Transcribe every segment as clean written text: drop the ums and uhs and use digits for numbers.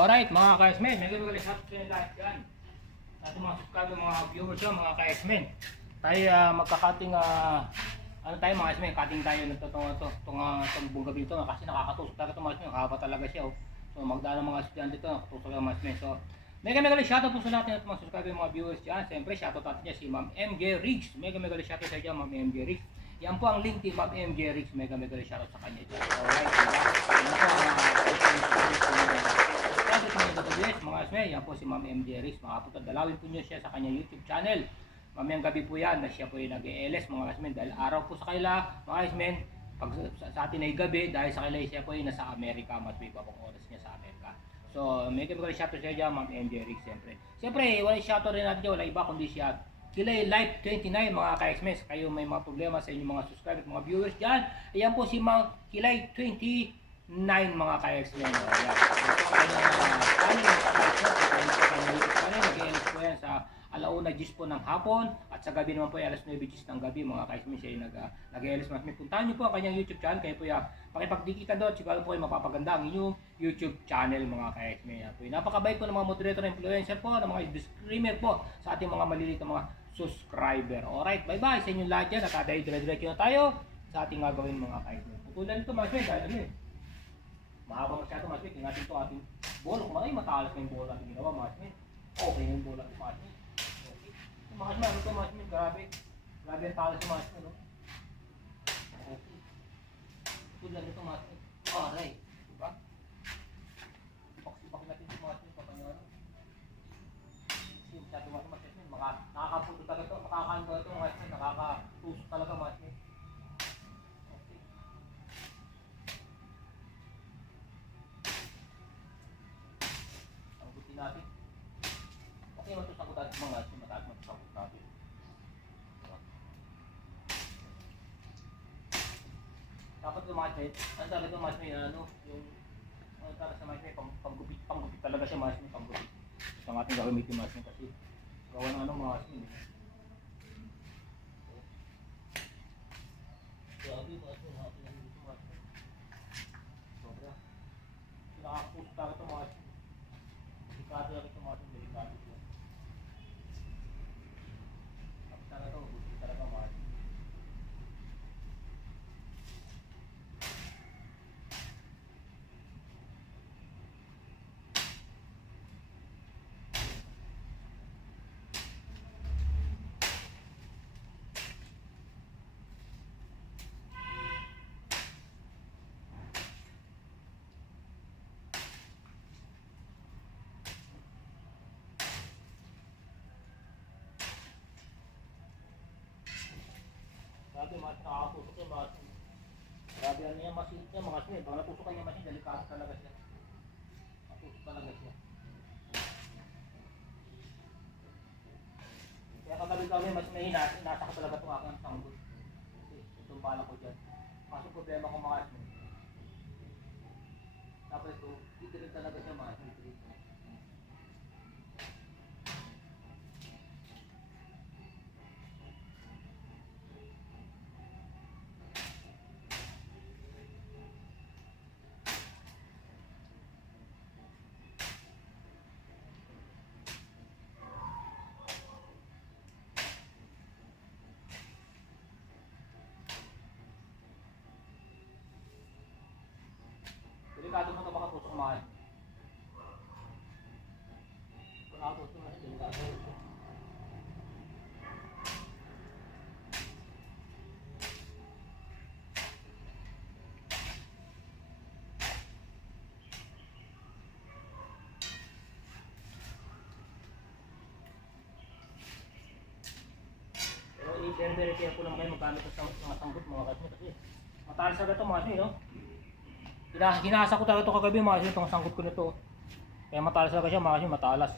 Alright mga ka-X-Men, may gagawin sa atin lahat dyan. Ating mga subscriber, mga viewers dyan, mga ka-X-Men. Tayo magkakating, ano tayo mga X-Men, cutting tayo ng itong buong gabi ito kasi nakakatusok talaga ito mga X-Men, haba talaga siya. Oh. So magdala mga estudyante ito, nakatusok lang mga X-Men. So may shoutout po sa natin at mga subscriber, mga viewers dyan. Siyempre shoutout natin dyan si Ma'am MJ Riggs. May shoutout sa dyan, Ma'am MJ Riggs. Yan po ang link ni Ma'am MJ Riggs. May shoutout sa kanya dyan. Alright, diba? Yan po mga X-Men, yan po si Ma'am MJ Riggs. Makapunta, dalawin po nyo siya sa kanya YouTube channel. Mamayang gabi po yan na siya po yung nag-ELS mga X-Men. Dahil araw po sa kanila mga X-Men, pag sa atin ay gabi, dahil sa kanila siya po yung nasa Amerika, mas may babang oras niya sa Amerika. So may shoutout siya dyan, Ma'am MJ Riggs siyempre. Siyempre, wala shoutout rin natin dyan, wala iba kundi siya Kilay Life 29 mga ka-X-Men. Kayo may mga problema sa inyong mga subscribers, mga viewers dyan. Ayan po si Ma'am Kilay 29 mga ka-X-Men. Ayan. Nag-ELS po yan sa alauna 10 po ng hapon at sa gabi naman po ay alas 9:10 ng gabi mga ka-X-Men siya yung nag-ELS. Puntahan nyo po ang kanyang YouTube channel. Kayo po yung pakipagdikitan doon. Siguro po ay mapapaganda ang inyong YouTube channel mga ka-X-Men. Napakabait po ng mga moderator na influencer po, ng mga streamer po sa ating mga maliliit na mga subscriber. Alright, bye-bye sa inyong lahat dyan. At dahil dire-diretso na tayo sa ating gagawin mga ka-X-Men. Putulan ito mga ka-X-Men dahil ano eh. Mahaba masyado mga X-Men. Tingnan ito ating bola. Kung ay matalas na yung bola ating ginawa mga X-Men. Okay na yung bola mga X-Men. Okay. Mga X-Men, ano ito mga X-Men? Grabe. Grabe ang talas yung mga X-Men. No? Okay. Putulan ito mga X-Men. Alright. Diba? Ipak natin ito mga X-Men. Papanyaran. Kasi masyado mga X-Men. Nakakaputo talaga ito. Makakaano talaga ito mga X-Men. Nakakatusok talaga mga X-Men. Natin. Okay, matusakot natin mga X-Men. Mataas matusakot natin. Dapat yung mga X-Men, ano talaga yung mga X-Men, ano, yung ano talaga sa mga X-Men, panggupit talaga siya mga X-Men, panggupit. Ito ang ating gagamitin mga X-Men kasi gawa ng ano mga X-Men. Grabe mga X-Men, ating gagamitin mga X-Men. Sobra. Nakakapusok talaga ito mga X-Men. Delikado lang ito mga X-Men, delikado ito. Tapos talaga ito, gusto talaga mga X-Men. Grabe mas nakakatusok yung mga X-Men. Grabe ano yung masin niya mga X-Men. Pag natusukan yung masin, delikado talaga siya. Matusok talaga siya. Kaya kagabi mas mahina, nasa ko talaga itong aking sanggol. Kasi itong bala ko dyan. Masong problema ko mga X-Men. Tapos ito, itirin talaga siya mga X-Men. Delikado mo ito baka tusok mga X-Men. Kung nakatusok na siya, delikado ito. Pero very careful lang kayo maggamit sa mga sangkot mga X-Men kasi matalas agad ito mga X-Men, no? Ginasa ko talaga ito kagabi mga X-Men, itong sangkot ko nito. Kaya matalas talaga siya mga X-Men, matalas.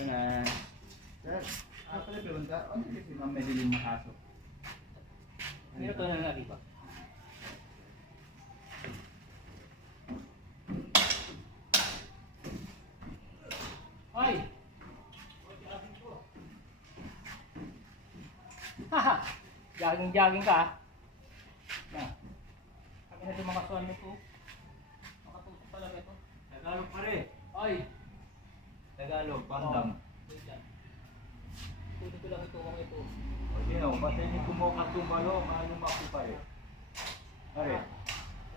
Ito na. Sir, ako pala pregunta, ano kasi Ma'am Madeline makasok? Ano ito na natin ba? Ay! Haha! Jogging ka, na. Kami na yung mga suwan nito. Makatusok talaga ito. Tagalog pare. Ay! Tagalog, bandam. Wait lang. Tuloy ko lang ito kung ito. O sino, basta hindi kumuha tumalo, ano makupay. Pare,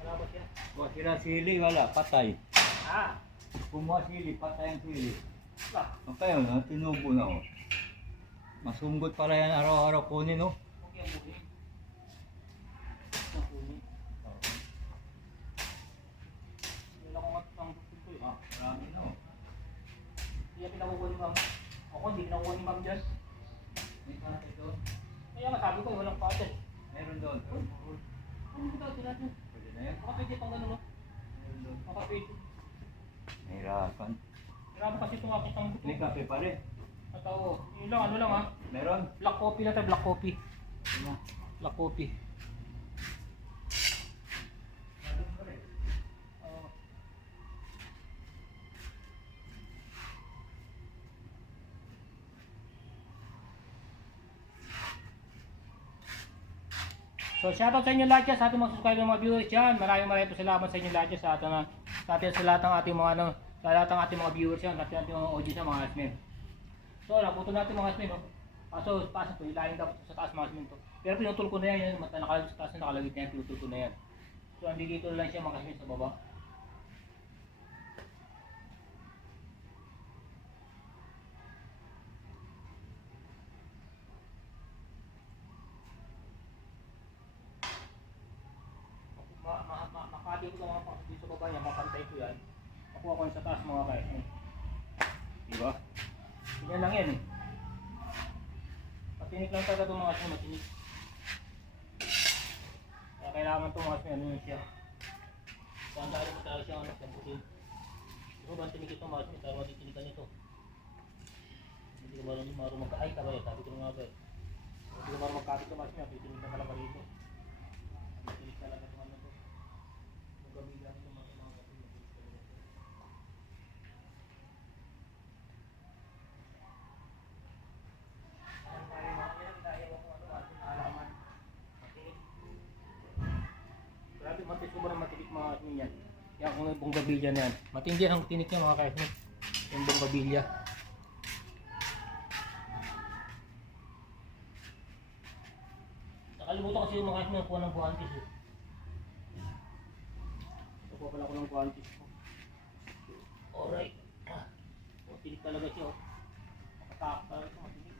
Wala ba siya? kung sila sili, wala, patay. Ah! Kumuha sili, patay ang sili. Wala. Ang kayo, no? Tinubo na ako. Masunggot pala yan araw-araw kunin, no? Huwag yung kunin. Ang kunin. Wala ko ang gusto eh. Ah, marami, no? Hindi yan pinakukuha ni Ma'am. Ako hindi pinakukuha ni Ma'am dyan. May patay doon. Kaya nga sabi ko walang pattern. Meron doon. Ano ba ito natin? Pwede na yan. Baka pwede pang gano'n no? Meron doon. Baka pwede. Nahirapan. Kailangan kasi tumakit ang May gusto. kape pare. At oo. Yun lang, ano lang ha. Meron? Black coffee na tayo, black coffee. Ano? Black coffee. Meron pare. Oo. So shoutout sa inyo lahat dyan, sa ating mga subscriber, mga viewers dyan. Maraming salamat sa inyo lahat dyan, sa lahat ng ating mga sa lahat ng ating mga viewers dyan, sa ating mga audience dyan, mga asmin. So naputo natin mga asmin, no? Kaso pasok to, ilayin dapat sa taas mga asmin to. Pero pinutol ko na yan, nakalagay sa taas na nakalagay na yan, pinutol ko na yan. So andito lang siya mga asmin sa baba. Makati ko mga dito sa baba niya, makantay ko yan. Makuha ko yan sa taas mga guys. Diba? Ganyan lang yan eh. Matinik lang talaga itong mga asmin, matinik. Kaya kailangan itong mga asmin, ano yun siya. Sandali mo talaga siya, ano, lambutin. Diba ba ang tinik itong mga asmin, kaya matitinikan ito. Hindi ko marunong magka-ay ka ba yun, sabi ko nga ba eh. Hindi ko marunong magkapit itong mga asmin, titinik na talaga rito. Matinik talaga itong ano to. Yung gabi lang itong mga asmin, matinik talaga ito. Grabe mati, sobrang matinik mga asmin yan. Yan kung yung bonggabilya na yan. Matindi ang tinik niya mga kasmin. Yung bonggabilya. Nakalimutan kasi yung mga kasmin ang kuha ng buhantis eh. Nakuha pala ko ng buhantis ko. Alright. O, tinik talaga siya oh. Makatakot talaga ito, matinik.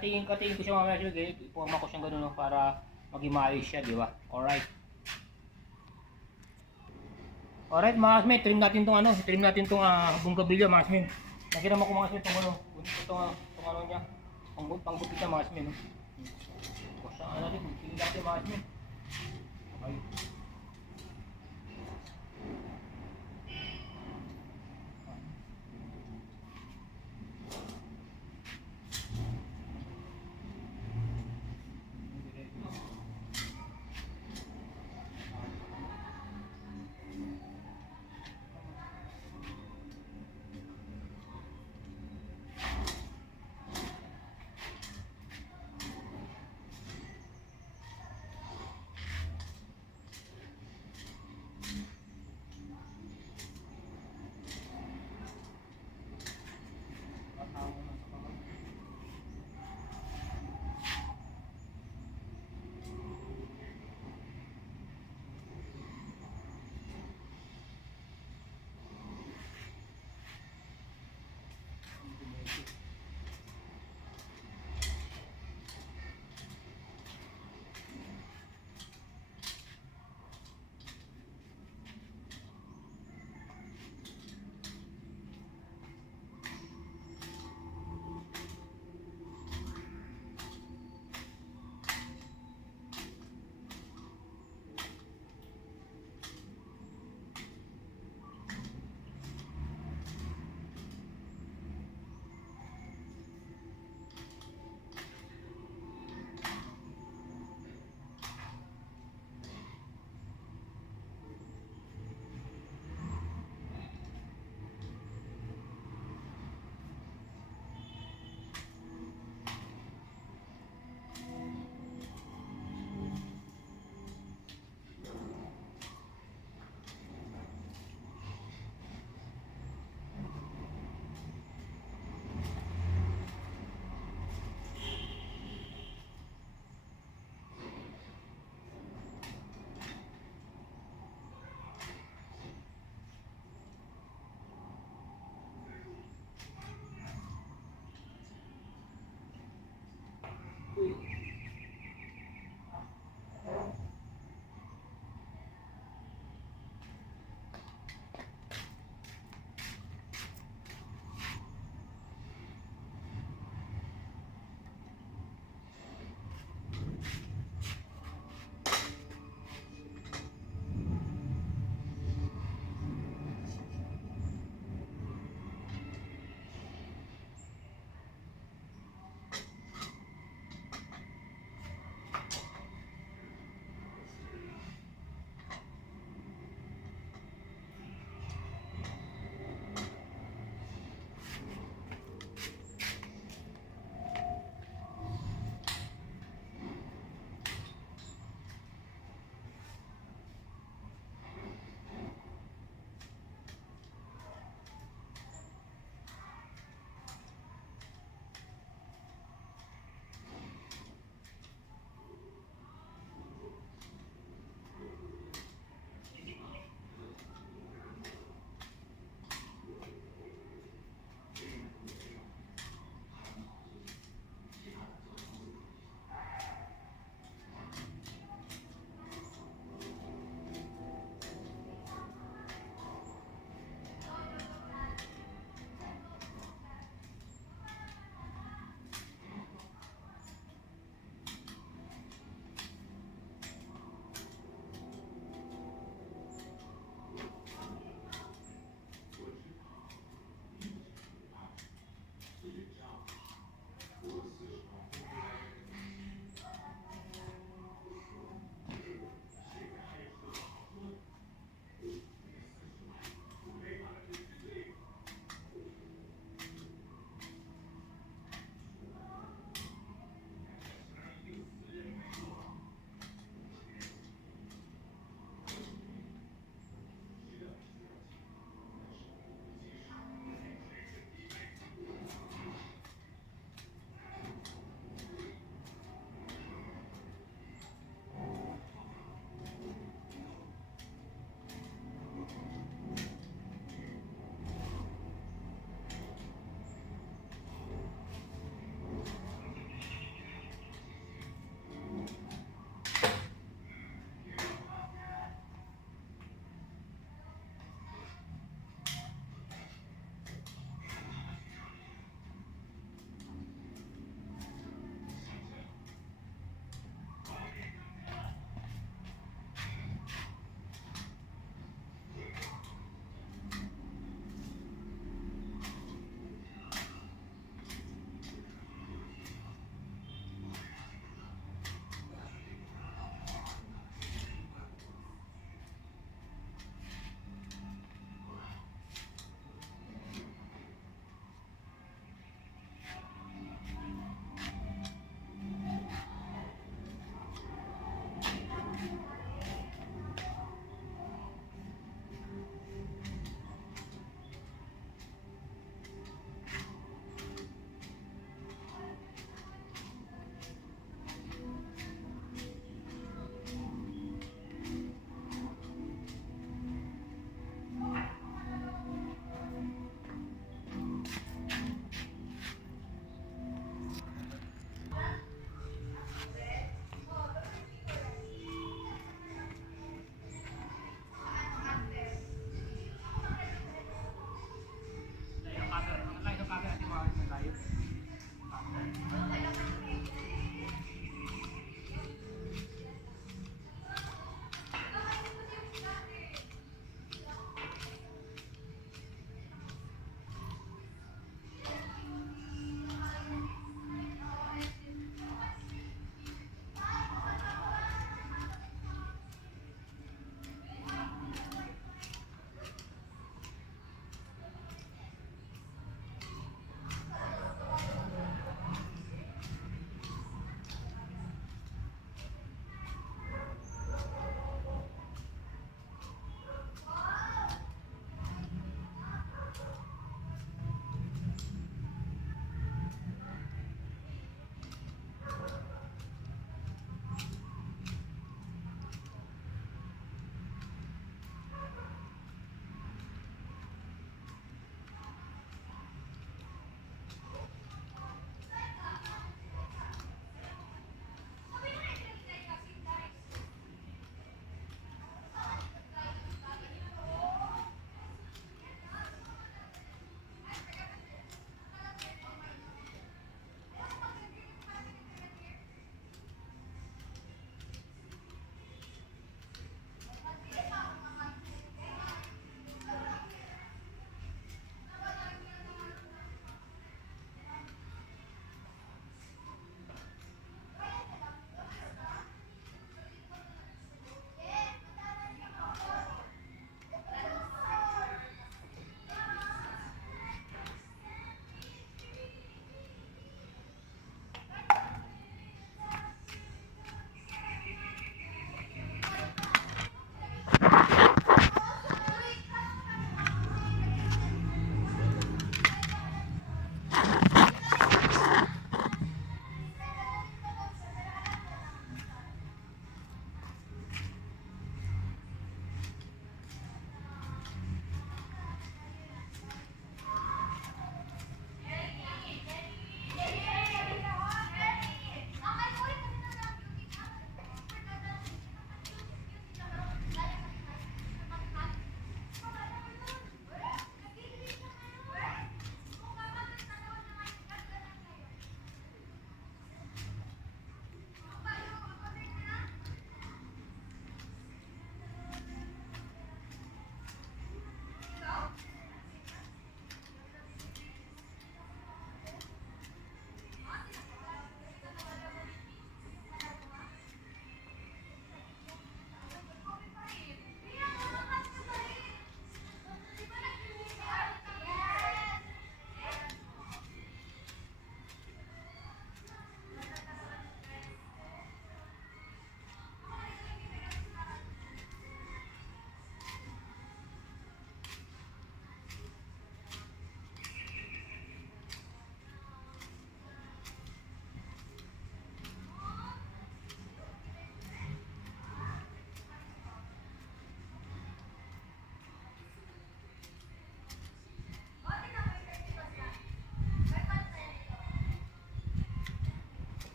Katingin ko siya mamaya siya, iporma ko siyang ganun no, para maging maayos siya, di ba? Alright. Alright mga kasmin, trim natin tong bonggabilya mga kasmin. Nakita mo ko mga kasmin, itong ano niya, pangbuti niya mga kasmin. No? Basta natin, pili natin mga kasmin. Okay.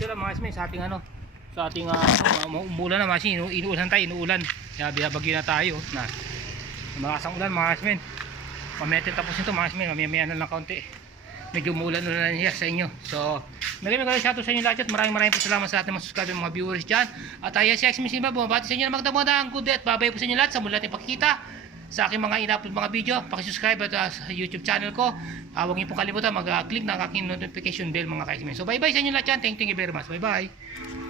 dito lang mga kasmin sa ating sa ating umuulan na mga kasmin, inuulan tayo, inuulan. Kaya binabagyo na tayo na malakas ang ulan mga kasmin. Mamaya natin tapusin ito mga kasmin, mamaya na lang kaunti. Medyo umulan-ulan niya sa inyo. So, maraming shoutout sa inyo lahat at maraming po salamat sa ating mga subscriber, mga viewers dyan. At si X Misin ba, bumabati sa inyo na magdamang good day at babay po sa inyo lahat sa mula natin pakikita sa aking mga in-upload mga video. Pakisubscribe at sa YouTube channel ko. Huwag niyo pong kalimutan mag-click ng aking notification bell mga kaismin. So, bye-bye sa inyo lahat dyan. Thank you very much. Bye-bye.